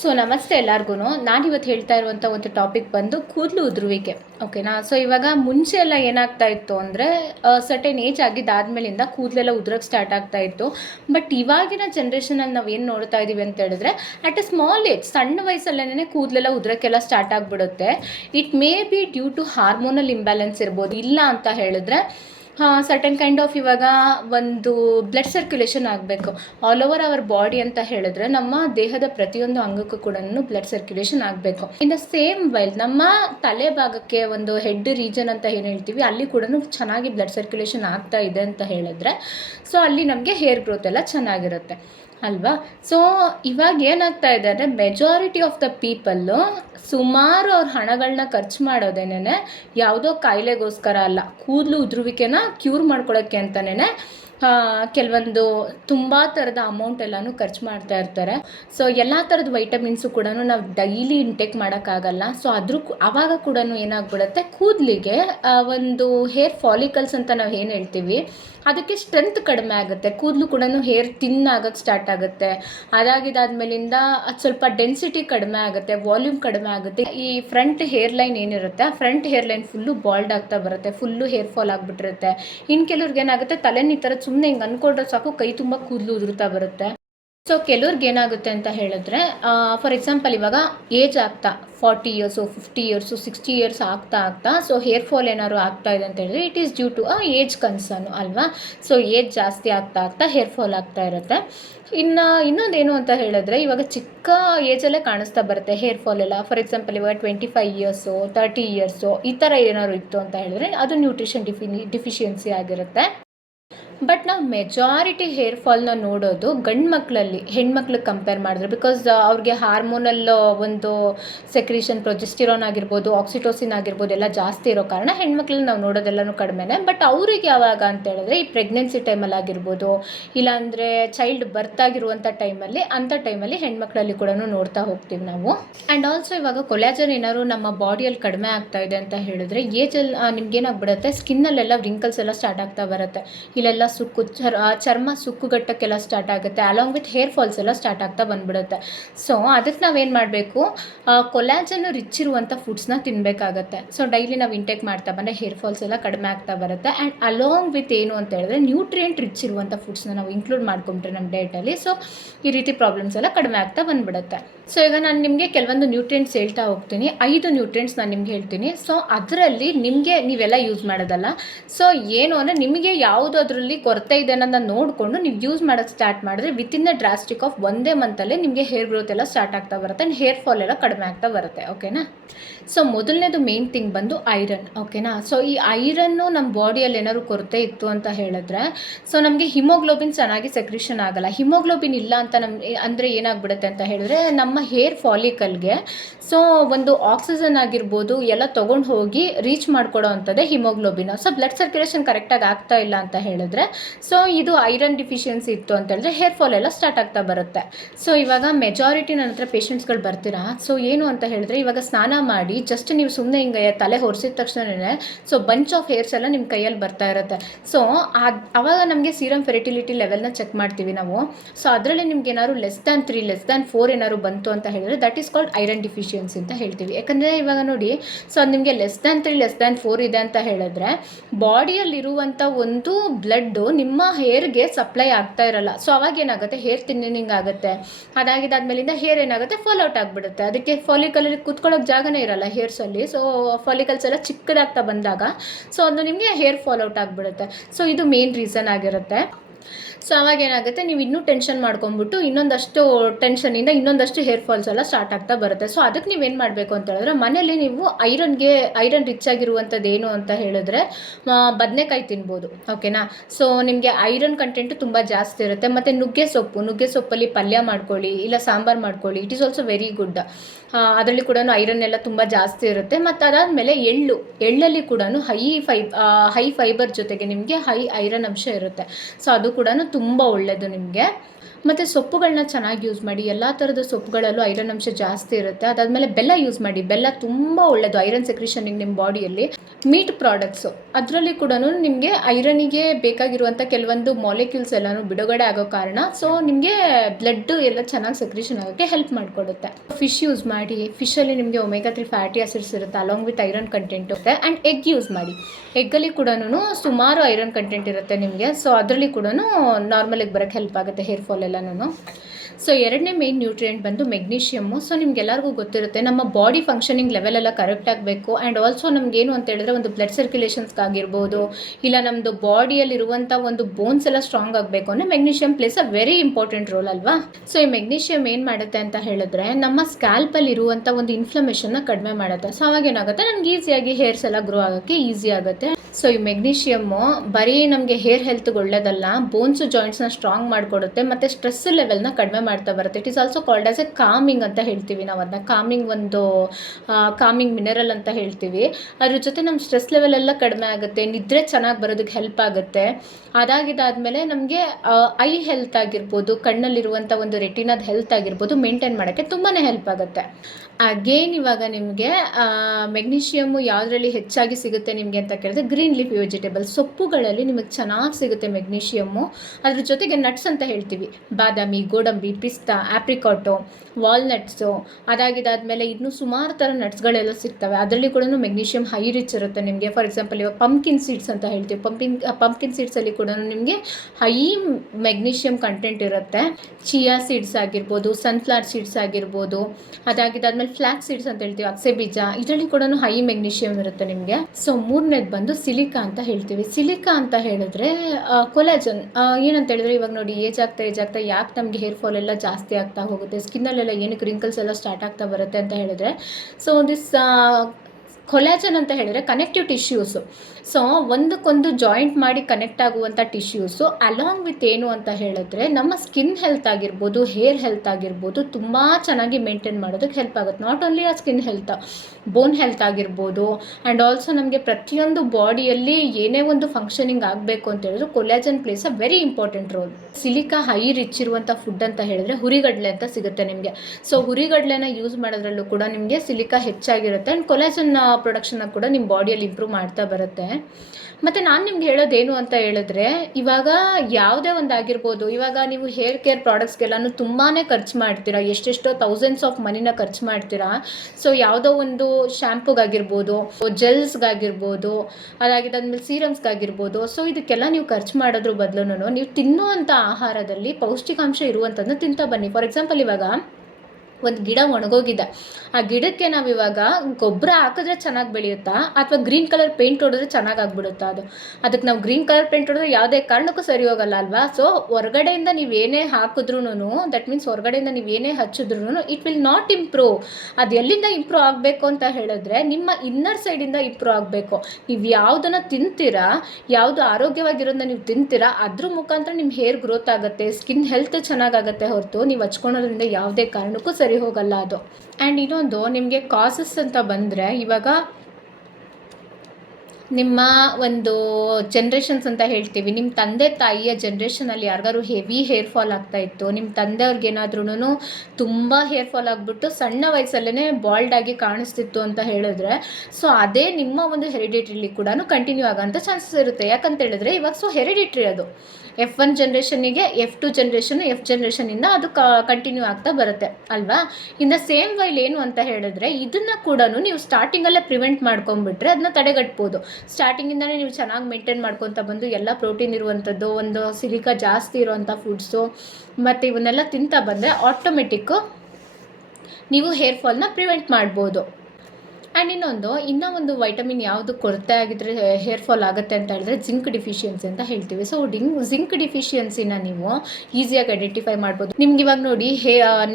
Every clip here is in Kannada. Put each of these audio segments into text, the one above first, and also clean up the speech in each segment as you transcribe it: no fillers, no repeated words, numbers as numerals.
ಸೊ ನಮಸ್ತೆ ಎಲ್ಲರಿಗೂ. ನಾನಿವತ್ತು ಹೇಳ್ತಾ ಇರುವಂಥ ಒಂದು ಟಾಪಿಕ್ ಬಂದು ಕೂದಲು ಉದುರುವಿಕೆ. ಓಕೆನಾ. ಸೊ ಇವಾಗ ಮುಂಚೆ ಎಲ್ಲ ಏನಾಗ್ತಾ ಇತ್ತು ಅಂದರೆ ಸರ್ಟೆನ್ ಏಜ್ ಆಗಿದ್ದಾದ್ಮೇಲಿಂದ ಕೂದಲೆಲ್ಲ ಉದುರಕ್ಕೆ ಸ್ಟಾರ್ಟ್ ಆಗ್ತಾ ಇತ್ತು. ಬಟ್ ಇವಾಗಿನ ಜನ್ರೇಷನಲ್ಲಿ ನಾವು ಏನು ನೋಡ್ತಾ ಇದ್ದೀವಿ ಅಂತ ಹೇಳಿದ್ರೆ ಅಟ್ ಎ ಸ್ಮಾಲ್ ಏಜ್, ಸಣ್ಣ ವಯಸ್ಸಲ್ಲೇ ಕೂದಲೆಲ್ಲ ಉದುರಕ್ಕೆಲ್ಲ ಸ್ಟಾರ್ಟ್ ಆಗಿಬಿಡುತ್ತೆ. It may be due to hormonal imbalance ಇರ್ಬೋದು. ಇಲ್ಲ ಅಂತ ಹೇಳಿದ್ರೆ ಸರ್ಟನ್ ಕೈಂಡ್ ಆಫ್ ಇವಾಗ ಒಂದು ಬ್ಲಡ್ ಸರ್ಕ್ಯುಲೇಷನ್ ಆಗಬೇಕು ಆಲ್ ಓವರ್ ಅವರ್ ಬಾಡಿ ಅಂತ ಹೇಳಿದ್ರೆ ನಮ್ಮ ದೇಹದ ಪ್ರತಿಯೊಂದು ಅಂಗಕ್ಕೂ ಕೂಡ ಬ್ಲಡ್ ಸರ್ಕ್ಯುಲೇಷನ್ ಆಗಬೇಕು. ಇನ್ ದ ಸೇಮ್ ವೈಲ್ ನಮ್ಮ ತಲೆ ಭಾಗಕ್ಕೆ ಒಂದು ಹೆಡ್ ರೀಜನ್ ಅಂತ ಏನು ಹೇಳ್ತೀವಿ ಅಲ್ಲಿ ಕೂಡ ಚೆನ್ನಾಗಿ ಬ್ಲಡ್ ಸರ್ಕ್ಯುಲೇಷನ್ ಆಗ್ತಾ ಇದೆ ಅಂತ ಹೇಳಿದ್ರೆ ಸೊ ಅಲ್ಲಿ ನಮಗೆ ಹೇರ್ ಗ್ರೋತ್ ಎಲ್ಲ ಚೆನ್ನಾಗಿರುತ್ತೆ ಅಲ್ವಾ. ಸೊ ಇವಾಗ ಏನಾಗ್ತಾ ಇದೆ ಅಂದರೆ ಮೆಜಾರಿಟಿ ಆಫ್ ದ ಪೀಪಲ್ಲು ಸುಮಾರು ಅವ್ರ ಹಣಗಳನ್ನ ಖರ್ಚು ಮಾಡೋದೇನೆ ಯಾವುದೋ ಕಾಯಿಲೆಗೋಸ್ಕರ ಅಲ್ಲ, ಕೂದಲು ಉದುರುವಿಕೆನ ಕ್ಯೂರ್ ಮಾಡ್ಕೊಳ್ಳೋಕ್ಕೆ ಅಂತಲೇ ಕೆಲವೊಂದು ತುಂಬ ಥರದ ಅಮೌಂಟ್ ಎಲ್ಲನೂ ಖರ್ಚು ಮಾಡ್ತಾ ಇರ್ತಾರೆ. ಸೊ ಎಲ್ಲ ಥರದ ವೈಟಮಿನ್ಸು ಕೂಡ ನಾವು ಡೈಲಿ ಇಂಟೇಕ್ ಮಾಡೋಕ್ಕಾಗಲ್ಲ. ಸೊ ಆವಾಗ ಕೂಡ ಏನಾಗ್ಬಿಡುತ್ತೆ ಕೂದಲಿಗೆ ಒಂದು ಹೇರ್ ಫಾಲಿಕಲ್ಸ್ ಅಂತ ನಾವು ಏನು ಹೇಳ್ತೀವಿ ಅದಕ್ಕೆ ಸ್ಟ್ರೆಂತ್ ಕಡಿಮೆ ಆಗುತ್ತೆ. ಕೂದಲು ಕೂಡ ಹೇರ್ ತಿನ್ ಆಗೋಕ್ಕೆ ಸ್ಟಾರ್ಟ್ ಆಗುತ್ತೆ. ಅದಾಗಿದ್ದಾದ್ಮೇಲಿಂದ ಅದು ಸ್ವಲ್ಪ ಡೆನ್ಸಿಟಿ ಕಡಿಮೆ ಆಗುತ್ತೆ, ವಾಲ್ಯೂಮ್ ಕಡಿಮೆ ಆಗುತ್ತೆ. ಈ ಫ್ರಂಟ್ ಹೇರ್ ಲೈನ್ ಏನಿರುತ್ತೆ ಆ front hair line full bald ಆಗ್ತಾ ಬರುತ್ತೆ, ಫುಲ್ಲು ಹೇರ್ ಫಾಲ್ ಆಗಿಬಿಟ್ಟಿರುತ್ತೆ. ಇನ್ನು ಕೆಲವ್ರಿಗೆ ಏನಾಗುತ್ತೆ ತಲೆನ ಈ ಥರ ಸುಮ್ಮನೆ ಹಿಂಗೆ ಅಂದ್ಕೊಂಡ್ರೆ ಸಾಕು ಕೈ ತುಂಬ ಕೂದಲು ಉದುರುತ್ತಾ ಬರುತ್ತೆ. ಸೊ ಕೆಲವ್ರಿಗೆ ಏನಾಗುತ್ತೆ ಅಂತ ಹೇಳಿದ್ರೆ ಫಾರ್ ಎಕ್ಸಾಂಪಲ್ ಇವಾಗ ಏಜ್ ಆಗ್ತಾ 40 ಇಯರ್ಸು 50 ಇಯರ್ಸು 60 ಇಯರ್ಸ್ ಆಗ್ತಾ ಸೊ ಹೇರ್ ಫಾಲ್ ಏನಾದ್ರು ಆಗ್ತಾ ಇದೆ ಅಂತ ಹೇಳಿದ್ರೆ it is due to age concern ಅಲ್ವಾ. ಸೊ ಏಜ್ ಜಾಸ್ತಿ ಆಗ್ತಾ ಹೇರ್ ಫಾಲ್ ಆಗ್ತಾ ಇರುತ್ತೆ. ಇನ್ನೊಂದೇನು ಅಂತ ಹೇಳಿದ್ರೆ ಇವಾಗ ಚಿಕ್ಕ ಏಜಲ್ಲೇ ಕಾಣಿಸ್ತಾ ಬರುತ್ತೆ ಹೇರ್ ಫಾಲ್ ಎಲ್ಲ. ಫಾರ್ ಎಕ್ಸಾಂಪಲ್ ಇವಾಗ 25 ಇಯರ್ಸು 30 ಇಯರ್ಸು ಈ ಥರ ಏನಾದ್ರು ಇತ್ತು ಅಂತ ಹೇಳಿದ್ರೆ ಅದು ನ್ಯೂಟ್ರಿಷನ್ ಡಿಫಿಷಿಯನ್ಸಿ ಆಗಿರುತ್ತೆ. ಬಟ್ ನಾವು ಮೆಜಾರಿಟಿ ಹೇರ್ ಫಾಲ್ನ ನೋಡೋದು ಗಂಡು ಮಕ್ಕಳಲ್ಲಿ ಹೆಣ್ಮಕ್ಳಿಗೆ ಕಂಪೇರ್ ಮಾಡಿದ್ರೆ, ಬಿಕಾಸ್ ಅವ್ರಿಗೆ ಹಾರ್ಮೋನಲ್ ಒಂದು ಸೆಕ್ರೀಷನ್ ಪ್ರೊಜೆಸ್ಟಿರೋನ್ ಆಗಿರ್ಬೋದು, ಆಕ್ಸಿಟೋಸಿನ್ ಆಗಿರ್ಬೋದು ಎಲ್ಲ ಜಾಸ್ತಿ ಇರೋ ಕಾರಣ ಹೆಣ್ಮಕ್ಳಲ್ಲಿ ನಾವು ನೋಡೋದೆಲ್ಲನೂ ಕಡಿಮೆನೆ. ಬಟ್ ಅವ್ರಿಗೆ ಯಾವಾಗ ಅಂತ ಹೇಳಿದ್ರೆ ಈ ಪ್ರೆಗ್ನೆನ್ಸಿ ಟೈಮಲ್ಲಿ ಆಗಿರ್ಬೋದು, ಇಲ್ಲಾಂದರೆ ಚೈಲ್ಡ್ ಬರ್ತ್ ಆಗಿರುವಂಥ ಟೈಮಲ್ಲಿ ಹೆಣ್ಮಕ್ಳಲ್ಲಿ ಕೂಡ ನೋಡ್ತಾ ಹೋಗ್ತೀವಿ ನಾವು. ಆ್ಯಂಡ್ ಆಲ್ಸೋ ಇವಾಗ ಕೊಲಾಜನ್ ಏನಾದ್ರು ನಮ್ಮ ಬಾಡಿಯಲ್ಲಿ ಕಡಿಮೆ ಆಗ್ತಾ ಇದೆ ಅಂತ ಹೇಳಿದ್ರೆ ಏಜಲ್ಲಿ ನಿಮ್ಗೇನಾಗ್ಬಿಡುತ್ತೆ ಸ್ಕಿನ್ನಲ್ಲೆಲ್ಲ ರಿಂಕಲ್ಸ್ ಎಲ್ಲ ಸ್ಟಾರ್ಟ್ ಆಗ್ತಾ ಬರುತ್ತೆ. ಇಲ್ಲೆಲ್ಲ ಸುಕ್ಕು ಚರ್ಮ ಸುಕ್ಕುಗಟ್ಟಕ್ಕೆಲ್ಲ ಸ್ಟಾರ್ಟ್ ಆಗುತ್ತೆ. ಅಲಾಂಗ್ ವಿತ್ ಹೇರ್ ಫಾಲ್ಸ್ ಎಲ್ಲ ಸ್ಟಾರ್ಟ್ ಆಗ್ತಾ ಬಂದ್ಬಿಡುತ್ತೆ. ಸೊ ಅದಕ್ಕೆ ನಾವೇನು ಮಾಡಬೇಕು, ಕೊಲಾಜನ್ನು ರಿಚ್ ಇರುವಂಥ ಫುಡ್ಸ್ನ ತಿನ್ನಬೇಕಾಗತ್ತೆ. ಸೊ ಡೈಲಿ ನಾವು ಇಂಟೇಕ್ ಮಾಡ್ತಾ ಬಂದರೆ ಹೇರ್ ಫಾಲ್ಸ್ ಎಲ್ಲ ಕಡಿಮೆ ಆಗ್ತಾ ಬರುತ್ತೆ. ಆ್ಯಂಡ್ ಅಲಾಂಗ್ ವಿತ್ ಏನು ಅಂತ ಹೇಳಿದ್ರೆ ನ್ಯೂಟ್ರಿಯೆಂಟ್ ರಿಚ್ ಇರುವಂಥ ಫುಡ್ಸ್ನ ನಾವು ಇನ್ಕ್ಲೂಡ್ ಮಾಡ್ಕೊಂಡ್ರೆ ನಮ್ಮ ಡಯಟಲ್ಲಿ ಸೊ ಈ ರೀತಿ ಪ್ರಾಬ್ಲಮ್ಸ್ ಎಲ್ಲ ಕಡಿಮೆ ಆಗ್ತಾ ಬಂದ್ಬಿಡುತ್ತೆ. ಸೊ ಈಗ ನಾನು ನಿಮಗೆ ಕೆಲವೊಂದು ನ್ಯೂಟ್ರಿಯೆಂಟ್ಸ್ ಹೇಳ್ತಾ ಹೋಗ್ತೀನಿ. 5 ನ್ಯೂಟ್ರಿಯೆಂಟ್ಸ್ ನಾನು ನಿಮ್ಗೆ ಹೇಳ್ತೀನಿ. ಸೊ ಅದರಲ್ಲಿ ನಿಮಗೆ ನೀವೆಲ್ಲ ಯೂಸ್ ಮಾಡೋದಲ್ಲ. ಸೊ ಏನು ಅಂದರೆ ನಿಮಗೆ ಯಾವುದು ಅದರಲ್ಲಿ ಕೊರತೆ ಇದೆ ಅನ್ನೋದನ್ನ ನೋಡಿಕೊಂಡು ನೀವು ಯೂಸ್ ಮಾಡೋಕ್ಕೆ ಸ್ಟಾರ್ಟ್ ಮಾಡಿದ್ರೆ ವಿತಿನ್ ದ ಡ್ರಾಸ್ಟಿಕ್ ಆಫ್ 1 ಮಂತಲ್ಲೇ ನಿಮಗೆ ಹೇರ್ ಗ್ರೋತ್ ಎಲ್ಲ ಸ್ಟಾರ್ಟ್ ಆಗ್ತಾ ಬರುತ್ತೆ ಆ್ಯಂಡ್ ಹೇರ್ ಫಾಲ್ ಎಲ್ಲ ಕಡಿಮೆ ಆಗ್ತಾ ಬರುತ್ತೆ. ಓಕೆನಾ. ಸೊ ಮೊದಲನೇದು ಮೇನ್ ಥಿಂಗ್ ಬಂದು ಐರನ್. ಓಕೆನಾ. ಸೊ ಈ ಐರನ್ನು ನಮ್ಮ ಬಾಡಿಯಲ್ಲಿ ಏನಾದ್ರು ಕೊರತೆ ಇತ್ತು ಅಂತ ಹೇಳಿದ್ರೆ ಸೊ ನಮಗೆ ಹಿಮೋಗ್ಲೋಬಿನ್ ಚೆನ್ನಾಗಿ ಸೆಕ್ರಿಷನ್ ಆಗಲ್ಲ. ಹಿಮೋಗ್ಲೋಬಿನ್ ಇಲ್ಲ ಅಂತ ಅಂದರೆ ಏನಾಗ್ಬಿಡುತ್ತೆ ಅಂತ ಹೇಳಿದ್ರೆ ನಮ್ಮ ಹೇರ್ ಫಾಲಿಕಲ್ಗೆ ಸೊ ಒಂದು ಆಕ್ಸಿಜನ್ ಆಗಿರ್ಬೋದು ಎಲ್ಲ ತೊಗೊಂಡು ಹೋಗಿ ರೀಚ್ ಮಾಡ್ಕೊಡೋ ಅಂಥದ್ದೇ ಹಿಮೋಗ್ಲೋಬಿನ್. ಸೊ ಬ್ಲಡ್ ಸರ್ಕ್ಯುಲೇಷನ್ ಕರೆಕ್ಟಾಗಿ ಆಗ್ತಾ ಇಲ್ಲ ಅಂತ ಹೇಳಿದ್ರೆ ಸೊ ಇದು ಐರನ್ ಡಿಫಿಷಿಯನ್ಸಿ ಇತ್ತು ಅಂತ ಹೇಳಿದ್ರೆ ಹೇರ್ ಫಾಲ್ ಎಲ್ಲ ಸ್ಟಾರ್ಟ್ ಆಗ್ತಾ ಬರುತ್ತೆ. ಸೊ ಇವಾಗ ಮೆಜಾರಿಟಿ ನನ್ನ ಹತ್ರ ಪೇಷಂಟ್ಸ್ಗಳು ಬರ್ತೀರಾ. ಸೊ ಏನು ಅಂತ ಹೇಳಿದ್ರೆ ಇವಾಗ ಸ್ನಾನ ಮಾಡಿ ಜಸ್ಟ್ ನೀವು ಸುಮ್ಮನೆ ಹಿಂಗೆ ತಲೆ ಹೊರಿಸಿದ ತಕ್ಷಣವೇ ಸೊ ಬಂಚ್ ಆಫ್ ಹೇರ್ಸ್ ಎಲ್ಲ ನಿಮ್ಮ ಕೈಯಲ್ಲಿ ಬರ್ತಾ ಇರುತ್ತೆ. ಸೊ ಆವಾಗ ನಮಗೆ ಸೀರಮ್ ಫೆರ್ಟಿಲಿಟಿ ಲೆವೆಲ್ನ ಚೆಕ್ ಮಾಡ್ತೀವಿ ನಾವು. ಸೊ ಅದರಲ್ಲಿ ನಿಮ್ಗೆ ಏನಾದ್ರು ಲೆಸ್ ದ್ಯಾನ್ 4 ಏನಾದ್ರು ಬಂತು ಅಂತ ಹೇಳಿದ್ರೆ that is called iron deficiency ಅಂತ ಹೇಳ್ತೀವಿ. ಯಾಕಂದರೆ ಇವಾಗ ನೋಡಿ ಸೊ ಅದು ನಿಮಗೆ ಲೆಸ್ ದ್ಯಾನ್ 4 ಇದೆ ಅಂತ ಹೇಳಿದ್ರೆ ಬಾಡಿಯಲ್ಲಿರುವಂಥ ಒಂದು ಬ್ಲಡ್ಡು ನಿಮ್ಮ ಹೇರ್ಗೆ ಸಪ್ಲೈ ಆಗ್ತಾ ಇರಲ್ಲ. ಸೊ ಅವಾಗ ಏನಾಗುತ್ತೆ ಹೇರ್ ಥಿನ್ನಿಂಗ್ ಆಗುತ್ತೆ. ಅದಾಗಿದ್ದಾದ್ಮೇಲಿಂದ ಹೇರ್ ಏನಾಗುತ್ತೆ ಫಾಲ್ ಔಟ್ ಆಗಿಬಿಡುತ್ತೆ. ಅದಕ್ಕೆ ಫಾಲಿಕಲಲ್ಲಿ ಕೂತ್ಕೊಳ್ಳೋಕೆ ಜಾಗನೇ ಇರಲ್ಲ ಹೇರ್ಸಲ್ಲಿ. ಸೊ ಫಾಲಿಕಲ್ಸ್ ಎಲ್ಲ ಚಿಕ್ಕದಾಗ್ತಾ ಬಂದಾಗ ಸೊ ಅದು ನಿಮಗೆ ಹೇರ್ ಫಾಲ್ ಔಟ್ ಆಗಿಬಿಡುತ್ತೆ. ಸೊ ಇದು ಮೇನ್ ರೀಸನ್ ಆಗಿರುತ್ತೆ. ಸೊ ಅವಾಗ ಏನಾಗುತ್ತೆ ನೀವು ಇನ್ನೂ ಟೆನ್ಷನ್ ಮಾಡ್ಕೊಂಬಿಟ್ಟು ಇನ್ನೊಂದಷ್ಟು ಹೇರ್ ಫಾಲ್ಸ್ ಎಲ್ಲ ಸ್ಟಾರ್ಟ್ ಆಗ್ತಾ ಬರುತ್ತೆ. ಸೊ ಅದಕ್ಕೆ ನೀವೇನು ಮಾಡಬೇಕು ಅಂತ ಹೇಳಿದ್ರೆ ಮನೇಲಿ ನೀವು ಐರನ್ ರಿಚ್ ಆಗಿರುವಂಥದ್ದು ಏನು ಅಂತ ಹೇಳಿದ್ರೆ ಬದನೆಕಾಯಿ ತಿನ್ಬೋದು. ಓಕೆನಾ. ಸೊ ನಿಮಗೆ ಐರನ್ ಕಂಟೆಂಟು ತುಂಬ ಜಾಸ್ತಿ ಇರುತ್ತೆ. ಮತ್ತು ನುಗ್ಗೆ ಸೊಪ್ಪಲ್ಲಿ ಪಲ್ಯ ಮಾಡ್ಕೊಳ್ಳಿ, ಇಲ್ಲ ಸಾಂಬಾರು ಮಾಡ್ಕೊಳ್ಳಿ. It is also very good. ಅದರಲ್ಲಿ ಕೂಡ ಐರನ್ ಎಲ್ಲ ತುಂಬ ಜಾಸ್ತಿ ಇರುತ್ತೆ. ಮತ್ತು ಅದಾದಮೇಲೆ ಎಳ್ಳಲ್ಲಿ ಕೂಡ ಹೈ ಫೈಬರ್ ಜೊತೆಗೆ ನಿಮಗೆ ಹೈ ಐರನ್ ಅಂಶ ಇರುತ್ತೆ. ಸೊ ಅದು ಕೂಡ ತುಂಬ ಒಳ್ಳೆಯದು ನಿಮಗೆ. ಮತ್ತು ಸೊಪ್ಪುಗಳನ್ನ ಚೆನ್ನಾಗಿ ಯೂಸ್ ಮಾಡಿ. ಎಲ್ಲ ಥರದ ಸೊಪ್ಪುಗಳಲ್ಲೂ ಐರನ್ ಅಂಶ ಜಾಸ್ತಿ ಇರುತ್ತೆ. ಅದಾದಮೇಲೆ ಬೆಲ್ಲ ಯೂಸ್ ಮಾಡಿ. ಬೆಲ್ಲ ತುಂಬ ಒಳ್ಳೆಯದು ಐರನ್ ಸೆಕ್ರಿಷನಿಗೆ ನಿಮ್ಮ ಬಾಡಿಯಲ್ಲಿ. ಮೀಟ್ ಪ್ರಾಡಕ್ಟ್ಸು ಅದರಲ್ಲಿ ಕೂಡ ನಿಮಗೆ ಐರನಿಗೆ ಬೇಕಾಗಿರುವಂಥ ಕೆಲವೊಂದು ಮಾಲಿಕ್ಯೂಲ್ಸ್ ಎಲ್ಲನೂ ಬಿಡುಗಡೆ ಆಗೋ ಕಾರಣ ಸೊ ನಿಮಗೆ ಬ್ಲಡ್ ಎಲ್ಲ ಚೆನ್ನಾಗಿ ಸೆಕ್ರಿಷನ್ ಆಗೋಕ್ಕೆ ಹೆಲ್ಪ್ ಮಾಡಿಕೊಡುತ್ತೆ. ಫಿಶ್ ಯೂಸ್ ಮಾಡಿ. ಫಿಶಲ್ಲಿ ನಿಮಗೆ ಒಮೆಗಾ 3 ಫ್ಯಾಟಿ ಆಸಿಡ್ಸ್ ಇರುತ್ತೆ ಅಲಾಂಗ್ ವಿತ್ ಐರನ್ ಕಂಟೆಂಟ್ ಇರುತ್ತೆ. ಆ್ಯಂಡ್ ಎಗ್ ಯೂಸ್ ಮಾಡಿ. ಎಗ್ಗಲ್ಲಿ ಕೂಡ ಸುಮಾರು ಐರನ್ ಕಂಟೆಂಟ್ ಇರುತ್ತೆ ನಿಮಗೆ. ಸೊ ಅದರಲ್ಲಿ ಕೂಡ ನಾರ್ಮಲಿಗೆ ಬರೋಕ್ಕೆ ಹೆಲ್ಪ್ ಆಗುತ್ತೆ ಹೇರ್ ಫಾಲ್ ಎಲ್ಲನೂ. ಸೊ ಎರಡನೇ ಮೇನ್ ನ್ಯೂಟ್ರಿಯೆಂಟ್ ಬಂದು ಮೆಗ್ನೀಷಿಯಮ್ಮು. ಸೊ ನಿಮ್ಗೆಲ್ಲರಿಗೂ ಗೊತ್ತಿರುತ್ತೆ ನಮ್ಮ ಬಾಡಿ ಫಂಕ್ಷನಿಂಗ್ ಲೆವೆಲೆಲ್ಲ ಕರೆಕ್ಟ್ ಆಗಬೇಕು. ಆ್ಯಂಡ್ ಆಲ್ಸೋ ನಮಗೇನು ಅಂತ ಹೇಳಿದ್ರೆ ಒಂದು ಬ್ಲಡ್ ಸರ್ಕ್ಯುಲೇಷನ್ಸ್ಗಾಗಿರ್ಬೋದು ಇಲ್ಲ ನಮ್ಮದು ಬಾಡಿಯಲ್ಲಿರುವಂಥ ಒಂದು ಬೋನ್ಸ್ ಎಲ್ಲ ಸ್ಟ್ರಾಂಗ್ ಆಗಬೇಕು ಅಂದರೆ magnesium place a very important role ಅಲ್ವಾ. ಸೊ ಈ ಮೆಗ್ನೀಷಿಯಮ್ ಏನು ಮಾಡುತ್ತೆ ಅಂತ ಹೇಳಿದ್ರೆ ನಮ್ಮ ಸ್ಕ್ಯಾಲ್ಪಲ್ಲಿ ಇರುವಂಥ ಒಂದು ಇನ್ಫ್ಲಮೇಷನ್ನ ಕಡಿಮೆ ಮಾಡುತ್ತೆ. ಸೊ ಅವಾಗ ಏನಾಗುತ್ತೆ ನಮ್ಗೆ ಈಸಿಯಾಗಿ ಹೇರ್ಸ್ ಎಲ್ಲ ಗ್ರೋ ಆಗೋಕ್ಕೆ ಈಸಿ ಆಗುತ್ತೆ. ಸೊ ಈ ಮೆಗ್ನೀಷಿಯಮ್ಮು ಬರೀ ನಮಗೆ ಹೇರ್ ಹೆಲ್ತ್ಗೆ ಒಳ್ಳೆಯದಲ್ಲ, ಬೋನ್ಸು ಜಾಯಿಂಟ್ಸ್ನ ಸ್ಟ್ರಾಂಗ್ ಮಾಡಿಕೊಡುತ್ತೆ ಮತ್ತು ಸ್ಟ್ರೆಸ್ ಲೆವೆಲ್ನ ಕಡಿಮೆ ಮಾಡ್ತಾ ಬರುತ್ತೆ. It is also called as A coming ಅಂತ ಹೇಳ್ತೀವಿ ನಾವು ಅದನ್ನ. ಕಾಮಿಂಗ್ ಮಿನರಲ್ ಅಂತ ಹೇಳ್ತೀವಿ. ಅದ್ರ ಜೊತೆ ನಮ್ಮ ಸ್ಟ್ರೆಸ್ ಲೆವೆಲ್ ಎಲ್ಲ ಕಡಿಮೆ ಆಗುತ್ತೆ, ನಿದ್ರೆ ಚೆನ್ನಾಗಿ ಬರೋದಕ್ಕೆ ಹೆಲ್ಪ್ ಆಗುತ್ತೆ. ಅದಾಗಿದ್ದಾದಮೇಲೆ ನಮಗೆ ಐ ಹೆಲ್ತ್ ಆಗಿರ್ಬೋದು, ಕಣ್ಣಲ್ಲಿರುವಂಥ ಒಂದು ರೆಟಿನಾದ ಹೆಲ್ತ್ ಆಗಿರ್ಬೋದು ಮೇಂಟೈನ್ ಮಾಡೋಕ್ಕೆ ತುಂಬಾ ಹೆಲ್ಪ್ ಆಗುತ್ತೆ. ಅಗೇನ್ ಇವಾಗ ನಿಮಗೆ ಮೆಗ್ನೀಷಿಯಮ್ಮು ಯಾವುದರಲ್ಲಿ ಹೆಚ್ಚಾಗಿ ಸಿಗುತ್ತೆ ನಿಮಗೆ ಅಂತ ಕೇಳಿದ್ರೆ ಗ್ರೀನ್ ಲೀಫ್ ವೆಜಿಟೇಬಲ್ಸ್ ಸೊಪ್ಪುಗಳಲ್ಲಿ ನಿಮಗೆ ಚೆನ್ನಾಗಿ ಸಿಗುತ್ತೆ ಮೆಗ್ನೀಷಿಯಮ್ಮು. ಅದ್ರ ಜೊತೆಗೆ ನಟ್ಸ್ ಅಂತ ಹೇಳ್ತೀವಿ, ಬಾದಾಮಿ, ಗೋಡಂಬಿ, ಪಿಸ್ತಾ, ಆಪ್ರಿಕಾಟು, ವಾಲ್ನಟ್ಸು. ಅದಾಗಿದ್ದಾದಮೇಲೆ ಇನ್ನೂ ಸುಮಾರು ಥರ ನಟ್ಸ್ಗಳೆಲ್ಲ ಸಿಗ್ತವೆ. ಅದರಲ್ಲಿ ಕೂಡ ಮೆಗ್ನೀಷಿಯಮ್ ಹೈ ರಿಚ್ ಇರುತ್ತೆ ನಿಮಗೆ. ಫಾರ್ ಎಕ್ಸಾಂಪಲ್ ಇವಾಗ ಪಂಪ್ಕಿನ್ ಸೀಡ್ಸ್ ಅಂತ ಹೇಳ್ತೀವಿ. ಪಂಪ್ಕಿನ್ ಸೀಡ್ಸಲ್ಲಿ ಕೂಡ ನಿಮಗೆ ಹೈ ಮೆಗ್ನೀಷಿಯಮ್ ಕಂಟೆಂಟ್ ಇರುತ್ತೆ. ಚಿಯಾ ಸೀಡ್ಸ್ ಆಗಿರ್ಬೋದು, ಸನ್ಫ್ಲವರ್ ಸೀಡ್ಸ್ ಆಗಿರ್ಬೋದು, ಅದಾಗಿದ್ದಾದ್ಮೇಲೆ ಫ್ಲಾಕ್ಸ್ ಸೀಡ್ಸ್ ಅಂತ ಹೇಳ್ತೀವಿ, ಅಕ್ಸೆ ಬೀಜ, ಇದರಲ್ಲಿ ಕೂಡ ಹೈ ಮೆಗ್ನೀಷಿಯಮ್ ಇರುತ್ತೆ ನಿಮಗೆ. ಸೊ ಮೂರನೇದು ಬಂದು ಸಿಲಿಕಾ ಅಂತ ಹೇಳ್ತೀವಿ. ಸಿಲಿಕಾ ಅಂತ ಹೇಳಿದ್ರೆ ಕೊಲಾಜನ್. ಏನಂತ ಹೇಳಿದ್ರೆ ಇವಾಗ ನೋಡಿ ಏಜ್ ಆಗ್ತಾ ಯಾಕೆ ನಮಗೆ ಹೇರ್ ಫಾಲ್ ಎಲ್ಲ ಜಾಸ್ತಿ ಆಗ್ತಾ ಹೋಗುತ್ತೆ, ಸ್ಕಿನ್ನಲ್ಲೆಲ್ಲ ಏನಕ್ಕೆ ರಿಂಕಲ್ಸ್ ಎಲ್ಲ ಸ್ಟಾರ್ಟ್ ಆಗ್ತಾ ಬರುತ್ತೆ ಅಂತ ಹೇಳಿದ್ರೆ ಸೊ ದಿಸ್ ಕೊಲಾಜನ್ ಅಂತ ಹೇಳಿದ್ರೆ ಕನೆಕ್ಟಿವ್ ಟಿಶ್ಯೂಸು. ಸೊ ಒಂದಕ್ಕೊಂದು ಜಾಯಿಂಟ್ ಮಾಡಿ ಕನೆಕ್ಟ್ ಆಗುವಂಥ ಟಿಶ್ಯೂಸು ಅಲಾಂಗ್ ವಿತ್ ಏನು ಅಂತ ಹೇಳಿದ್ರೆ ನಮ್ಮ ಸ್ಕಿನ್ ಹೆಲ್ತ್ ಆಗಿರ್ಬೋದು, ಹೇರ್ ಹೆಲ್ತ್ ಆಗಿರ್ಬೋದು ತುಂಬ ಚೆನ್ನಾಗಿ ಮೇಂಟೈನ್ ಮಾಡೋದಕ್ಕೆ ಹೆಲ್ಪ್ ಆಗುತ್ತೆ. ನಾಟ್ ಓನ್ಲಿ ಆ ಸ್ಕಿನ್ ಹೆಲ್ತ್, ಬೋನ್ ಹೆಲ್ತ್ ಆಗಿರ್ಬೋದು. ಆ್ಯಂಡ್ ಆಲ್ಸೋ ನಮಗೆ ಪ್ರತಿಯೊಂದು ಬಾಡಿಯಲ್ಲಿ ಏನೇ ಒಂದು ಫಂಕ್ಷನಿಂಗ್ ಆಗಬೇಕು ಅಂತ ಹೇಳಿದ್ರು collagen place a very important role. Silica high rich ಇರುವಂಥ ಫುಡ್ ಅಂತ ಹೇಳಿದ್ರೆ ಹುರಿಗಡಲೆ ಅಂತ ಸಿಗುತ್ತೆ ನಿಮಗೆ. ಸೊ ಹುರಿಗಡಲೆನ ಯೂಸ್ ಮಾಡೋದ್ರಲ್ಲೂ ಕೂಡ ನಿಮಗೆ ಸಿಲಿಕಾ ಹೆಚ್ಚಾಗಿರುತ್ತೆ. ಆ್ಯಂಡ್ ಕೊಲಾಜನ್ ಪ್ರೊಡಕ್ಷನ್ನ ಕೂಡ ನಿಮ್ಮ ಬಾಡಿಯಲ್ಲಿ ಇಂಪ್ರೂವ್ ಮಾಡ್ತಾ ಬರುತ್ತೆ. ಮತ್ತು ನಾನು ನಿಮ್ಗೆ ಹೇಳೋದೇನು ಅಂತ ಹೇಳಿದ್ರೆ ಇವಾಗ ಯಾವುದೇ ಒಂದು ಆಗಿರ್ಬೋದು, ಇವಾಗ ನೀವು ಹೇರ್ ಕೇರ್ ಪ್ರಾಡಕ್ಟ್ಸ್ಗೆಲ್ಲನೂ ತುಂಬಾ ಖರ್ಚು ಮಾಡ್ತೀರಾ, ಎಷ್ಟೆಷ್ಟೋ ಥೌಸಂಡ್ಸ್ ಆಫ್ ಮನಿನ ಖರ್ಚು ಮಾಡ್ತೀರಾ. ಸೊ ಯಾವುದೋ ಒಂದು ಶ್ಯಾಂಪುಗಾಗಿರ್ಬೋದು, ಜೆಲ್ಸ್ಗಾಗಿರ್ಬೋದು, ಅದಾಗಿದ್ದಾದ್ಮೇಲೆ ಸೀರಮ್ಸ್ಗಾಗಿರ್ಬೋದು. ಸೊ ಇದಕ್ಕೆಲ್ಲ ನೀವು ಖರ್ಚು ಮಾಡೋದ್ರ ಬದಲು ನೀವು ತಿನ್ನುವಂಥ ಆಹಾರದಲ್ಲಿ ಪೌಷ್ಟಿಕಾಂಶ ಇರುವಂಥದ್ದನ್ನ ತಿಂತಾ ಬನ್ನಿ. ಫಾರ್ ಎಕ್ಸಾಂಪಲ್ ಇವಾಗ ಒಂದು ಗಿಡ ಒಣಗೋಗಿದೆ, ಆ ಗಿಡಕ್ಕೆ ನಾವು ಇವಾಗ ಗೊಬ್ಬರ ಹಾಕಿದ್ರೆ ಚೆನ್ನಾಗಿ ಬೆಳೆಯುತ್ತಾ ಅಥವಾ ಗ್ರೀನ್ ಕಲರ್ ಪೇಂಟ್ ಹೊಡೆದ್ರೆ ಚೆನ್ನಾಗಿ ಆಗ್ಬಿಡುತ್ತಾ? ಅದಕ್ಕೆ ನಾವು ಗ್ರೀನ್ ಕಲರ್ ಪೇಂಟ್ ಹೊಡೆದ್ರೆ ಯಾವುದೇ ಕಾರಣಕ್ಕೂ ಸರಿ ಹೋಗಲ್ಲ ಅಲ್ವಾ. ಸೊ ಹೊರಗಡೆಯಿಂದ ನೀವು ಏನೇ ಹಾಕಿದ್ರೂ, ದಟ್ ಮೀನ್ಸ್ ಹೊರಗಡೆಯಿಂದ ನೀವು ಏನೇ ಹಚ್ಚಿದ್ರೂ ಇಟ್ ವಿಲ್ ನಾಟ್ ಇಂಪ್ರೂವ್. ಅದು ಎಲ್ಲಿಂದ ಇಂಪ್ರೂವ್ ಆಗಬೇಕು ಅಂತ ಹೇಳಿದ್ರೆ ನಿಮ್ಮ ಇನ್ನರ್ ಸೈಡಿಂದ ಇಂಪ್ರೂವ್ ಆಗಬೇಕು. ನೀವು ಯಾವುದನ್ನು ತಿಂತೀರಾ, ಯಾವುದು ಆರೋಗ್ಯವಾಗಿರೋದನ್ನ ನೀವು ತಿಂತೀರಾ, ಅದ್ರ ಮುಖಾಂತರ ನಿಮ್ಮ ಹೇರ್ ಗ್ರೋತ್ ಆಗುತ್ತೆ, ಸ್ಕಿನ್ ಹೆಲ್ತ್ ಚೆನ್ನಾಗಾಗುತ್ತೆ ಹೊರತು ನೀವು ಹಚ್ಕೊಳೋದ್ರಿಂದ ಯಾವುದೇ ಕಾರಣಕ್ಕೂ ಸರಿ ಹೋಗಲ್ಲ ಅದು. ಆ್ಯಂಡ್ ಇನ್ನೊಂದು ನಿಮಗೆ ಕಾಸಸ್ ಅಂತ ಬಂದರೆ ಇವಾಗ ನಿಮ್ಮ ಒಂದು ಜನ್ರೇಷನ್ಸ್ ಅಂತ ಹೇಳ್ತೀವಿ, ನಿಮ್ಮ ತಂದೆ ತಾಯಿಯ ಜನ್ರೇಷನಲ್ಲಿ ಯಾರಿಗಾರು ಹೆವಿ ಹೇರ್ ಫಾಲ್ ಆಗ್ತಾಯಿತ್ತು, ನಿಮ್ಮ ತಂದೆಯವ್ರಿಗೇನಾದ್ರೂ ತುಂಬ ಹೇರ್ ಫಾಲ್ ಆಗಿಬಿಟ್ಟು ಸಣ್ಣ ವಯಸ್ಸಲ್ಲೇ ಬಾಲ್ಡಾಗಿ ಕಾಣಿಸ್ತಿತ್ತು ಅಂತ ಹೇಳಿದ್ರೆ ಸೊ ಅದೇ ನಿಮ್ಮ ಒಂದು ಹೆರಿಡಿಟ್ರಿಲಿ ಕೂಡ ಕಂಟಿನ್ಯೂ ಆಗೋಂಥ ಚಾನ್ಸಸ್ ಇರುತ್ತೆ. ಯಾಕಂತ ಹೇಳಿದ್ರೆ ಇವಾಗ ಸೊ ಹೆರಿಡಿಟ್ರಿ ಅದು F1 ಜನ್ರೇಷನಿಗೆ F2 ಜನ್ರೇಷನ್, F ಜನ್ರೇಷನಿಂದ ಅದು ಕಂಟಿನ್ಯೂ ಆಗ್ತಾ ಬರುತ್ತೆ ಅಲ್ವಾ. ಇನ್ ದ ಸೇಮ್ ವೈಲ್ ಏನು ಅಂತ ಹೇಳಿದ್ರೆ ಇದನ್ನು ಕೂಡ ನೀವು ಸ್ಟಾರ್ಟಿಂಗಲ್ಲೇ ಪ್ರಿವೆಂಟ್ ಮಾಡ್ಕೊಂಡ್ಬಿಟ್ರೆ ಅದನ್ನ ತಡೆಗಟ್ಬೋದು. ಸ್ಟಾರ್ಟಿಂಗಿಂದನೇ ನೀವು ಚೆನ್ನಾಗಿ ಮೇಂಟೈನ್ ಮಾಡ್ಕೊತ ಬಂದು ಎಲ್ಲ ಪ್ರೋಟೀನ್ ಇರುವಂಥದ್ದು, ಒಂದು ಸಿಲಿಕಾ ಜಾಸ್ತಿ ಇರುವಂಥ ಫುಡ್ಸು ಮತ್ತು ಇವನ್ನೆಲ್ಲ ತಿಂತಾ ಬಂದರೆ ಆಟೋಮೆಟಿಕ್ಕು ನೀವು ಹೇರ್ ಫಾಲ್ನ ಪ್ರಿವೆಂಟ್ ಮಾಡ್ಬೋದು. ಆ್ಯಂಡ್ ಇನ್ನೂ ಒಂದು ವೈಟಮಿನ್ ಯಾವುದು ಕೊರತೆ ಆಗಿದ್ರೆ ಹೇರ್ ಫಾಲ್ ಆಗುತ್ತೆ ಅಂತ ಹೇಳಿದ್ರೆ ಜಿಂಕ್ ಡಿಫಿಷಿಯನ್ಸಿ ಅಂತ ಹೇಳ್ತೀವಿ. ಸೊ ಜಿಂಕ್ ಡಿಫಿಷಿಯನ್ಸಿನ ನೀವು ಈಸಿಯಾಗಿ ಐಡೆಂಟಿಫೈ ಮಾಡ್ಬೋದು. ನಿಮ್ಗೆ ಇವಾಗ ನೋಡಿ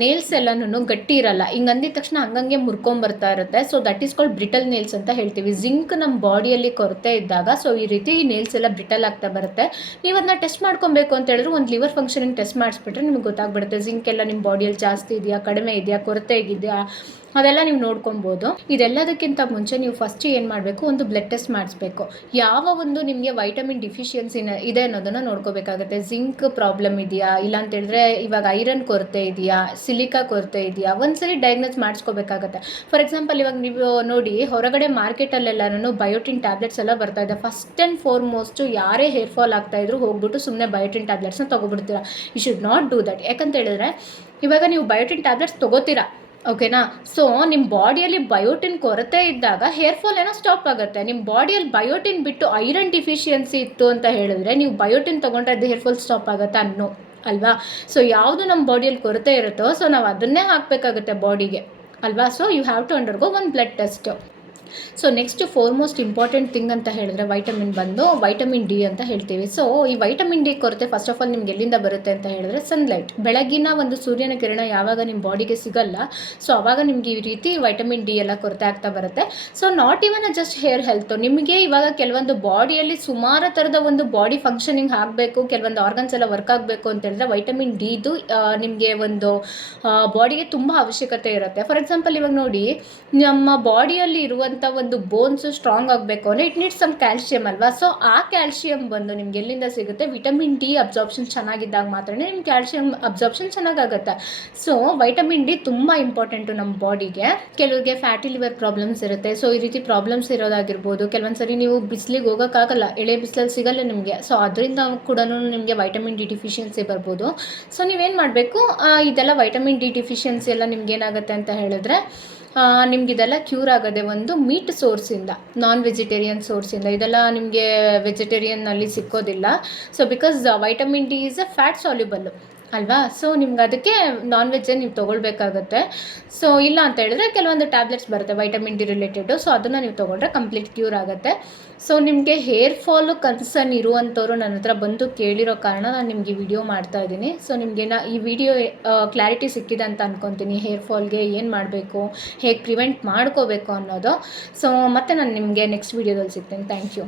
ನೇಲ್ಸ್ ಎಲ್ಲನೂ ಗಟ್ಟಿ ಇರಲ್ಲ, ಹಿಂಗೆ ಅಂದಿದ ತಕ್ಷಣ ಹಂಗಂಗೆ ಮುರ್ಕೊಂಬರ್ತಾ ಇರುತ್ತೆ. So that is called brittle nails ಅಂತ ಹೇಳ್ತೀವಿ. ಜಿಂಕ್ ನಮ್ಮ ಬಾಡಿಯಲ್ಲಿ ಕೊರತೆ ಇದ್ದಾಗ ಸೊ ಈ ರೀತಿ ನೇಲ್ಸ್ ಎಲ್ಲ ಬ್ರಿಟಲ್ ಆಗ್ತಾ ಬರುತ್ತೆ. ನೀವು ಅದನ್ನ ಟೆಸ್ಟ್ ಮಾಡ್ಕೊಬೇಕು ಅಂತ ಹೇಳಿದ್ರೆ ಒಂದು ಲಿವರ್ ಫಂಕ್ಷನಿಂಗ್ ಟೆಸ್ಟ್ ಮಾಡಿಸ್ಬಿಟ್ರೆ ನಿಮ್ಗೆ ಗೊತ್ತಾಗ್ಬಿಡುತ್ತೆ ಜಿಂಕ್ ಎಲ್ಲ ನಿಮ್ಮ ಬಾಡಿಯಲ್ಲಿ ಜಾಸ್ತಿ ಇದೆಯಾ, ಕಡಿಮೆ ಇದೆಯಾ, ಕೊರತೆ ಇದೆಯಾ, ಅದೆಲ್ಲ ನೀವು ನೋಡ್ಕೊಬೋದು. ಇದೆಲ್ಲದಕ್ಕಿಂತ ಮುಂಚೆ ನೀವು ಫಸ್ಟ್ ಏನು ಮಾಡಬೇಕು, ಒಂದು ಬ್ಲಡ್ ಟೆಸ್ಟ್ ಮಾಡಿಸ್ಬೇಕು. ಯಾವ ಒಂದು ನಿಮಗೆ ವೈಟಮಿನ್ ಡಿಫಿಷಿಯನ್ಸಿನ ಇದೆ ಅನ್ನೋದನ್ನು ನೋಡ್ಕೋಬೇಕಾಗುತ್ತೆ. ಜಿಂಕ್ ಪ್ರಾಬ್ಲಮ್ ಇದೆಯಾ, ಇಲ್ಲ ಅಂತ ಹೇಳಿದ್ರೆ ಇವಾಗ ಐರನ್ ಕೊರತೆ ಇದೆಯಾ, ಸಿಲಿಕಾ ಕೊರತೆ ಇದೆಯಾ, ಒಂದ್ಸರಿ ಡಯಾಗ್ನೋಸ್ ಮಾಡಿಸ್ಕೋಬೇಕಾಗತ್ತೆ. ಫಾರ್ ಎಕ್ಸಾಂಪಲ್ ಇವಾಗ ನೀವು ನೋಡಿ ಹೊರಗಡೆ ಮಾರ್ಕೆಟಲ್ಲೆಲ್ಲನೂ ಬಯೋಟಿನ್ ಟ್ಯಾಬ್ಲೆಟ್ಸ್ ಎಲ್ಲ ಬರ್ತಾ ಇದೆ. ಫಸ್ಟ್ ಆ್ಯಂಡ್ ಫಾರ್ಮೋಸ್ಟು ಯಾರೇ ಹೇರ್ ಫಾಲ್ ಆಗ್ತಾಯಿದ್ರು ಹೋಗ್ಬಿಟ್ಟು ಸುಮ್ಮನೆ ಬಯೋಟಿನ್ ಟ್ಯಾಬ್ಲೆಟ್ಸ್ನ ತೊಗೊಬಿಡ್ತೀರಾ. You should not do that. ಯಾಕಂತ ಹೇಳಿದ್ರೆ ಇವಾಗ ನೀವು ಬಯೋಟಿನ್ ಟ್ಯಾಬ್ಲೆಟ್ಸ್ ತೊಗೋತೀರಾ, ಓಕೆನಾ. ಸೊ ನಿಮ್ಮ ಬಾಡಿಯಲ್ಲಿ ಬಯೋಟಿನ್ ಕೊರತೆ ಇದ್ದಾಗ ಹೇರ್ ಫಾಲ್ ಏನೋ ಸ್ಟಾಪ್ ಆಗುತ್ತೆ. ನಿಮ್ಮ ಬಾಡಿಯಲ್ಲಿ ಬಯೋಟಿನ್ ಬಿಟ್ಟು ಐರನ್ ಡಿಫಿಷಿಯನ್ಸಿ ಇತ್ತು ಅಂತ ಹೇಳಿದ್ರೆ ನೀವು ಬಯೋಟಿನ್ ತೊಗೊಂಡ್ರೆ ಅದು ಹೇರ್ ಫಾಲ್ ಸ್ಟಾಪ್ ಆಗುತ್ತೆ ಅನ್ನೋ ಅಲ್ವಾ. ಸೊ ಯಾವುದು ನಮ್ಮ ಬಾಡಿಯಲ್ಲಿ ಕೊರತೆ ಇರುತ್ತೋ ಸೊ ನಾವು ಅದನ್ನೇ ಹಾಕಬೇಕಾಗುತ್ತೆ ಬಾಡಿಗೆ ಅಲ್ವಾ. So you have to undergo one blood test. So next foremost important thing ಅಂತ ಹೇಳಿದ್ರೆ ವೈಟಮಿನ್ ಡಿ ಅಂತ ಹೇಳ್ತೀವಿ. ಸೊ ಈ ವೈಟಮಿನ್ ಡಿ ಕೊರತೆ ಫಸ್ಟ್ ಆಫ್ ಆಲ್ ನಿಮ್ಗೆ ಎಲ್ಲಿಂದ ಬರುತ್ತೆ ಅಂತ ಹೇಳಿದ್ರೆ ಸನ್ಲೈಟ್. ಬೆಳಗಿನ ಒಂದು ಸೂರ್ಯನ ಕಿರಣ ಯಾವಾಗ ನಿಮ್ಮ ಬಾಡಿಗೆ ಸಿಗಲ್ಲ, ಸೊ ಅವಾಗ ನಿಮ್ಗೆ ಈ ರೀತಿ ವೈಟಮಿನ್ ಡಿ ಎಲ್ಲ ಕೊರತೆ ಆಗ್ತಾ ಬರುತ್ತೆ. So not even just hair health, ನಿಮಗೆ ಇವಾಗ ಕೆಲವೊಂದು ಬಾಡಿಯಲ್ಲಿ ಸುಮಾರು ಥರದ ಒಂದು ಬಾಡಿ ಫಂಕ್ಷನಿಂಗ್ ಆಗಬೇಕು, ಕೆಲವೊಂದು ಆರ್ಗನ್ಸ್ ಎಲ್ಲ ವರ್ಕ್ ಆಗಬೇಕು ಅಂತ ಹೇಳಿದ್ರೆ ವೈಟಮಿನ್ ಡಿದು ನಿಮಗೆ ಒಂದು ಬಾಡಿಗೆ ತುಂಬ ಅವಶ್ಯಕತೆ ಇರುತ್ತೆ. ಫಾರ್ ಎಕ್ಸಾಂಪಲ್ ಇವಾಗ ನೋಡಿ, ನಮ್ಮ ಬಾಡಿಯಲ್ಲಿ ಇರುವಂಥ ಒಂದು ಬೋನ್ಸ್ ಸ್ಟ್ರಾಂಗ್ ಆಗಬೇಕು ಅಂದರೆ ಇಟ್ ನೀಡ್ಸ್ ಸಮ್ ಕ್ಯಾಲ್ಶಿಯಂ ಅಲ್ವಾ. ಸೊ ಆ ಕ್ಯಾಲ್ಶಿಯಂ ಬಂದು ನಿಮ್ಗೆ ಎಲ್ಲಿಂದ ಸಿಗುತ್ತೆ, ವಿಟಮಿನ್ ಡಿ ಅಬ್ಸಾರ್ಪ್ಷನ್ ಚೆನ್ನಾಗಿದ್ದಾಗ ಮಾತ್ರ ನಿಮ್ಗೆ ಕ್ಯಾಲ್ಶಿಯಂ ಅಬ್ಸಾರ್ಪ್ಷನ್ ಚೆನ್ನಾಗಾಗುತ್ತೆ. ಸೊ ವೈಟಮಿನ್ ಡಿ ತುಂಬ ಇಂಪಾರ್ಟೆಂಟು ನಮ್ಮ ಬಾಡಿಗೆ. ಕೆಲವರಿಗೆ ಫ್ಯಾಟಿ ಲಿವರ್ ಪ್ರಾಬ್ಲಮ್ಸ್ ಇರುತ್ತೆ. ಸೊ ಈ ರೀತಿ ಪ್ರಾಬ್ಲಮ್ಸ್ ಇರೋದಾಗಿರ್ಬೋದು. ಕೆಲವೊಂದು ಸರಿ ನೀವು ಬಿಸಿಲಿಗೆ ಹೋಗೋಕ್ಕಾಗಲ್ಲ, ಎಳೆ ಬಿಸಿಲಲ್ಲಿ ಸಿಗಲ್ಲ ನಿಮಗೆ. ಸೊ ಅದರಿಂದ ಕೂಡ ನಿಮಗೆ ವೈಟಮಿನ್ ಡಿ ಡಿಫಿಷಿಯನ್ಸಿ ಬರ್ಬೋದು. ಸೊ ನೀವೇನು ಮಾಡಬೇಕು, ಇದೆಲ್ಲ ವೈಟಮಿನ್ ಡಿ ಡಿಫಿಷಿಯನ್ಸಿ ಎಲ್ಲ ನಿಮ್ಗೆ ಏನಾಗುತ್ತೆ ಅಂತ ಹೇಳಿದ್ರೆ ನಿಮಗಿದೆಲ್ಲ ಕ್ಯೂರ್ ಆಗೋದೆ ಒಂದು ಮೀಟ್ ಸೋರ್ಸಿಂದ, ನಾನ್ ವೆಜಿಟೇರಿಯನ್ ಸೋರ್ಸಿಂದ. ಇದೆಲ್ಲ ನಿಮಗೆ ವೆಜಿಟೇರಿಯನ್ನಲ್ಲಿ ಸಿಕ್ಕೋದಿಲ್ಲ. So because vitamin D is a fat soluble ಅಲ್ವಾ. ಸೊ ನಿಮ್ಗೆ ಅದಕ್ಕೆ ನಾನ್ ವೆಜ್ಜೇ ನೀವು ತೊಗೊಳ್ಬೇಕಾಗತ್ತೆ. ಸೊ ಇಲ್ಲ ಅಂತ ಹೇಳಿದ್ರೆ ಕೆಲವೊಂದು ಟ್ಯಾಬ್ಲೆಟ್ಸ್ ಬರುತ್ತೆ ವೈಟಮಿನ್ ಡಿ ರಿಲೇಟೆಡು. ಸೊ ಅದನ್ನು ನೀವು ತೊಗೊಂಡ್ರೆ ಕಂಪ್ಲೀಟ್ ಕ್ಯೂರ್ ಆಗುತ್ತೆ. ಸೊ ನಿಮಗೆ ಹೇರ್ ಫಾಲು ಕನ್ಸರ್ನ್ ಇರುವಂಥವ್ರು ನನ್ನ ಹತ್ರ ಬಂದು ಕೇಳಿರೋ ಕಾರಣ ನಾನು ನಿಮಗೆ ವಿಡಿಯೋ ಮಾಡ್ತಾ ಇದ್ದೀನಿ. ಸೊ ನಿಮಗೆ ಈ ವಿಡಿಯೋ ಕ್ಲಾರಿಟಿ ಸಿಕ್ಕಿದೆ ಅಂತ ಅಂದ್ಕೊತೀನಿ. ಹೇರ್ ಫಾಲ್ಗೆ ಏನು ಮಾಡಬೇಕು, ಹೇಗೆ ಪ್ರಿವೆಂಟ್ ಮಾಡ್ಕೋಬೇಕು ಅನ್ನೋದು. ಸೊ ಮತ್ತೆ ನಾನು ನಿಮಗೆ ನೆಕ್ಸ್ಟ್ ವಿಡಿಯೋದಲ್ಲಿ ಸಿಗ್ತೀನಿ. Thank you.